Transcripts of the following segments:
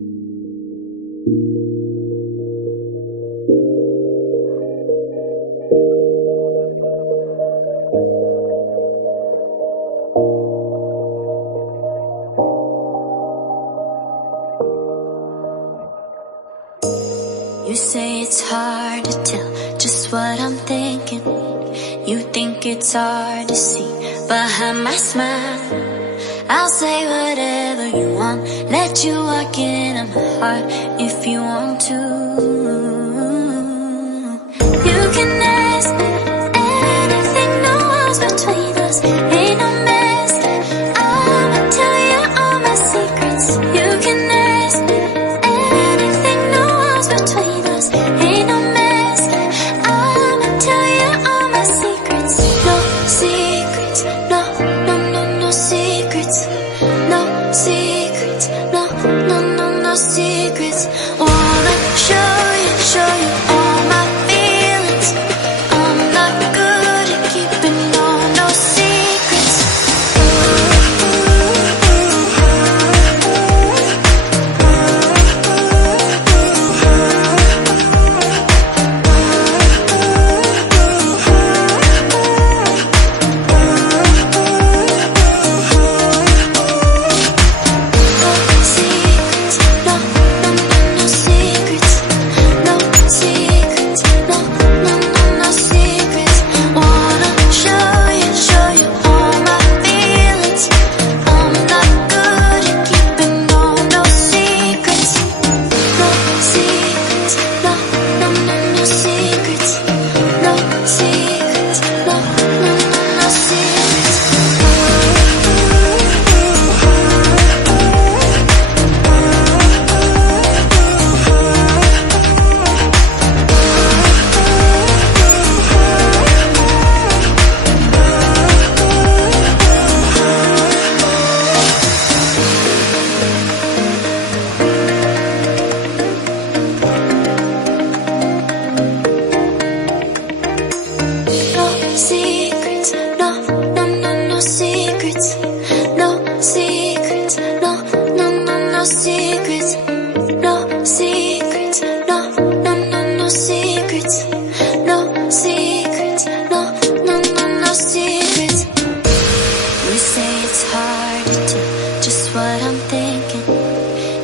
You say it's hard to tell just what I'm thinking. You think it's hard to see behind my smile. I'll say whatever you want, let you walk into my heart if you want to. You can ask me anything, no walls between us, ain't no mask. I'ma tell you all my secrets. You can ask me anything, no walls between us, ain't no mask. I'ma tell you all my secrets. No secrets, no, no, no, no secrets. No secrets, no, no, no, no secrets. Wanna show you all my feelings. I'm not good at keeping no secrets. Secrets, no, no, no, no secrets. No secrets, no, no, no, no secrets. No secrets, no, no, no, no secrets. No secrets, no, no, no, no secrets. You say it's hard to tell just what I'm thinking.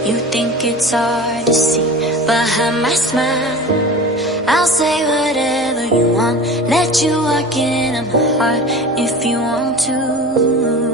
You think it's hard to see behind my smile. I'll say whatever you want, let you walk into my heart if you want to.